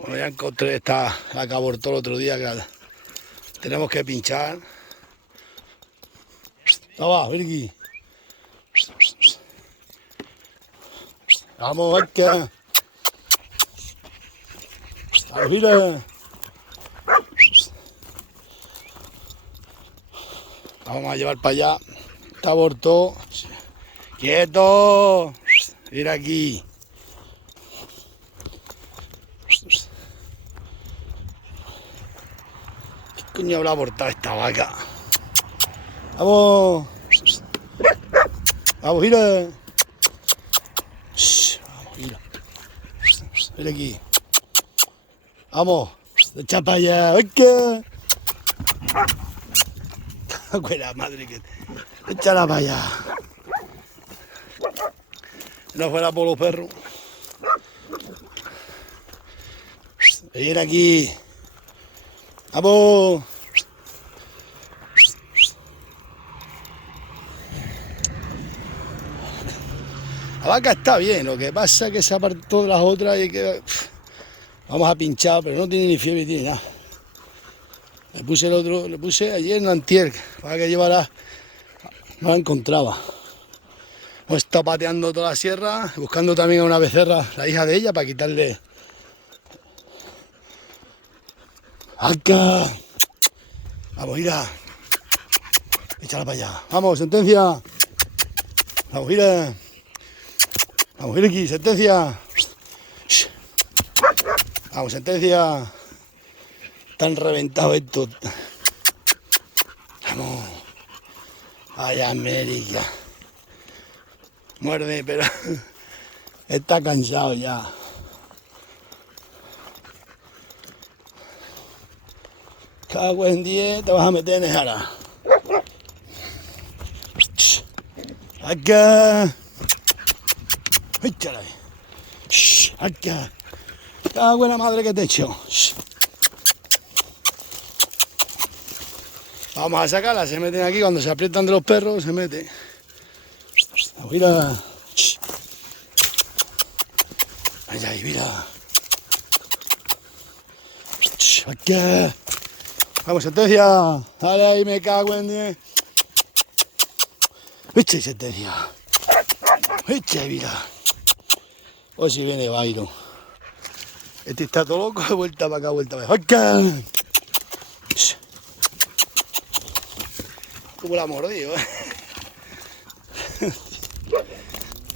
Bueno, ya encontré la que abortó el otro día, que tenemos que pinchar. No va, Virgi. Vamos, es que... Mira. Vamos a llevar para allá. Está abortó. ¡Quieto! Mira aquí. ¿Qué coño habrá abortado esta vaca? ¡Vamos! ¡Vamos, mira! ¡Vamos, mira! Mira aquí. ¡Vamos! ¡Echa para allá! ¡Venga! ¡Buena madre que... ¡Échala para allá! No fuera por los perros. Ven aquí. ¡Vamos! La vaca está bien, lo que pasa es que se apartó de las otras y que... Vamos a pinchar, pero no tiene ni fiebre ni tiene nada. Le puse ayer en antier, para que llevara... No la encontraba. No está pateando toda la sierra, buscando también a una becerra, la hija de ella, para quitarle... ¡Acá! Vamos, mira. Échala para allá. Vamos, sentencia. Vamos, mira. Vamos, mira aquí, sentencia. Vamos, sentencia. Están reventados estos. Vamos. Vaya América. Muerde, pero está cansado ya. Cago en 10, te vas a meter en jara. Acá. Échale. Acá. Cago en la madre que te echo. Vamos a sacarla, se meten aquí cuando se aprietan de los perros, se mete. Mira. Allá ahí, mira. Acá. Vamos, sentencia. Dale ahí, me cago en 10. Eche, sentencia. Eche, mira. O si viene Bairo. Este está todo loco, vuelta para acá, vuelta para acá. ¡Acá! Como la ha mordido, ¿eh?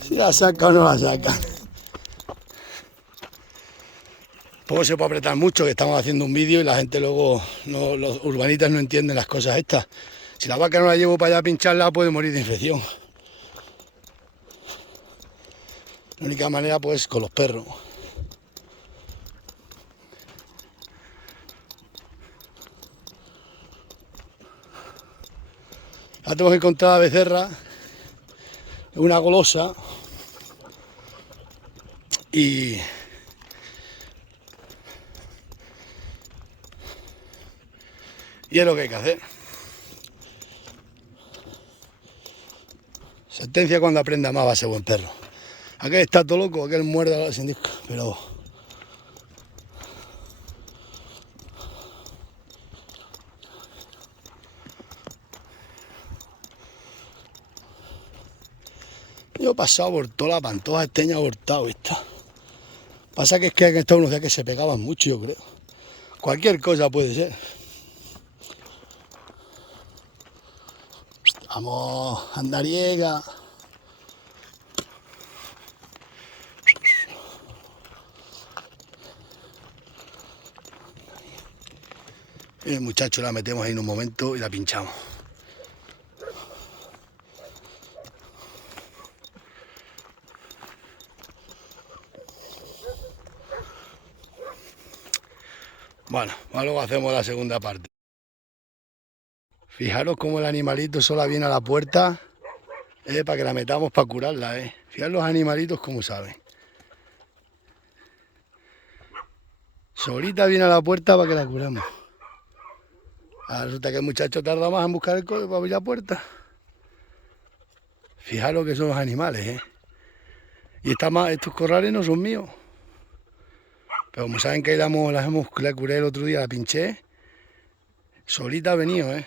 Si la saca o no la saca. Tampoco se puede apretar mucho, que estamos haciendo un vídeo y la gente luego, los urbanitas no entienden las cosas estas. Si la vaca no la llevo para allá a pincharla, puede morir de infección. La única manera, pues, con los perros. Ya tenemos que encontrar a la becerra, es una golosa, y es lo que hay que hacer. Sentencia cuando aprenda más va a ser buen perro. Aquel está todo loco, aquel muerde sin disco, pero... Yo he pasado por toda la Pantoja Esteña abortado esta. Pasa que es que han estado unos días que se pegaban mucho, yo creo. Cualquier cosa puede ser. Vamos, andariega. El muchacho la metemos ahí en un momento y la pinchamos. Bueno, luego hacemos la segunda parte. Fijaros cómo el animalito sola viene a la puerta, para que la metamos para curarla. Fijaros los animalitos como saben. Solita viene a la puerta para que la curamos. Ahora resulta que el muchacho tarda más en buscar el código para abrir la puerta. Fijaros que son los animales, Y estos corrales no son míos. Pero como saben que la curé el otro día, la pinché, solita ha venido, ¿eh?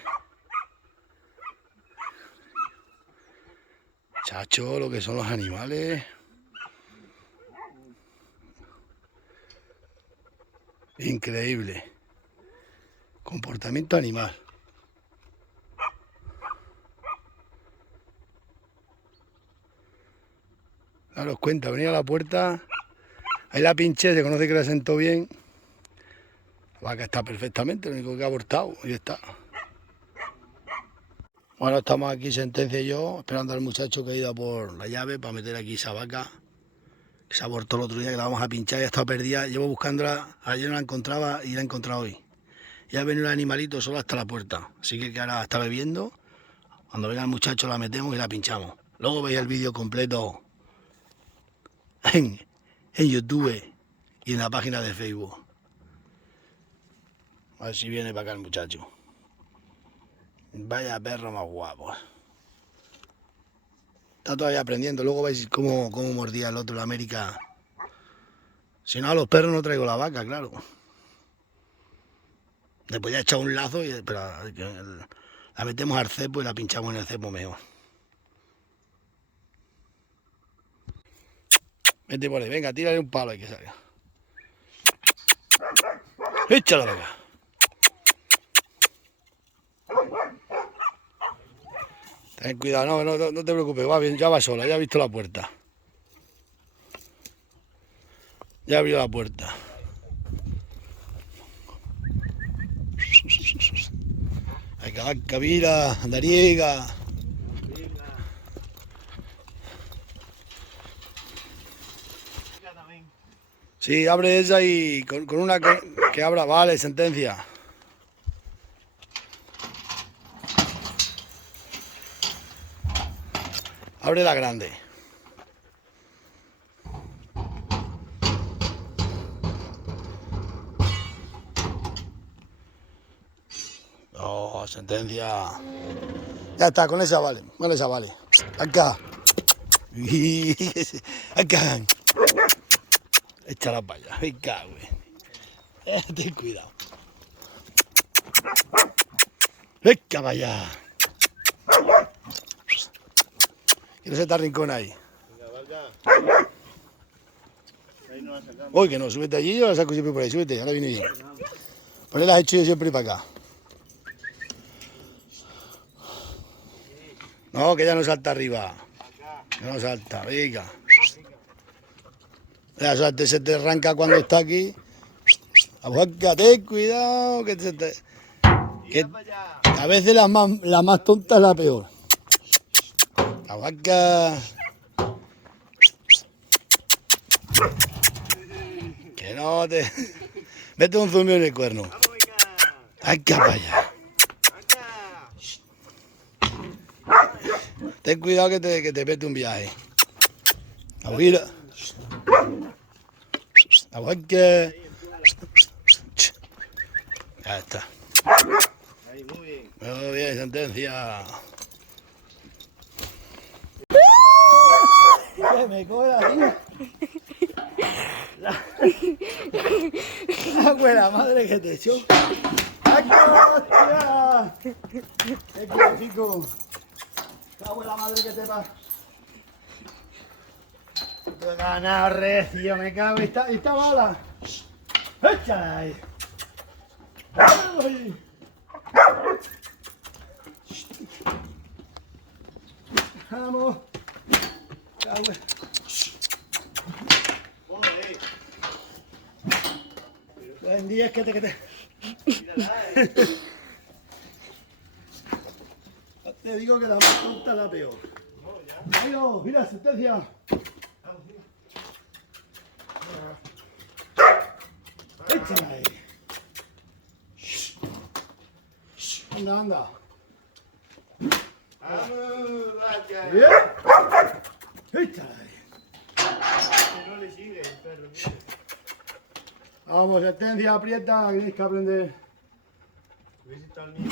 Chacho, lo que son los animales. Increíble. Comportamiento animal. Daros cuenta, venía a la puerta, ahí la pinché, se conoce que la sentó bien. La vaca está perfectamente, lo único que ha abortado, y está. Bueno, estamos aquí, Sentencia y yo, esperando al muchacho que ha ido a por la llave para meter aquí esa vaca, que se abortó el otro día, que la vamos a pinchar y ha estado perdida. Llevo buscándola, ayer no la encontraba y la he encontrado hoy. Ya ha venido el animalito solo hasta la puerta, así que ahora está bebiendo. Cuando venga el muchacho la metemos y la pinchamos. Luego veis el vídeo completo en YouTube y en la página de Facebook. A ver si viene para acá el muchacho. Vaya perro más guapo. Está todavía aprendiendo. Luego veis cómo mordía el otro, la América. Si no, a los perros no traigo la vaca, claro. Después ya he echado un lazo, pero la metemos al cepo y la pinchamos en el cepo mejor. Vete por ahí, venga, tírale un palo y que salga. Échala para acá. Ten cuidado, no te preocupes, va bien, ya va sola, ya ha visto la puerta. Ya abrió la puerta. Vaca, mira, andariega. Sí, abre esa y con una que abra, vale, Sentencia. Abre la grande. Oh, Sentencia. Ya está, con esa vale, Acá. Acá. Échala para allá, me cago. Ten cuidado. Venga para allá. Y no se te arrincona ahí. Uy, que no, súbete allí, yo la saco siempre por ahí, súbete, ahora viene bien. Por ahí las he hecho yo siempre para acá. No, que ya no salta arriba. Que no salta, venga. Ya se te arranca cuando está aquí. Ten cuidado, que se te... Que a veces la más tonta es la peor. La vaca. Que no te... Vete un zumbido en el cuerno. Acá para allá. Ten cuidado que te mete un viaje. Abuela. Aguanta. Ya está. Muy bien, Sentencia. ¿Qué me cobra, tío? La buena madre que te echó. ¡Hostia! ¡Qué chico! ¡La buena madre que te pasa! Te he ganado recio, me cago. ¿Esta bala? ¡Échala ahí! ¡Ay! ¡Vamos! En 10 que te... Te digo que la más tonta es la peor. Mayo, mira, Sentencia. Échala ahí. Anda, anda. Bien. Échala ahí. No le sigue el perro. Vamos, Sentencia, aprieta, tienes que aprender. ¿Ves si está el mío?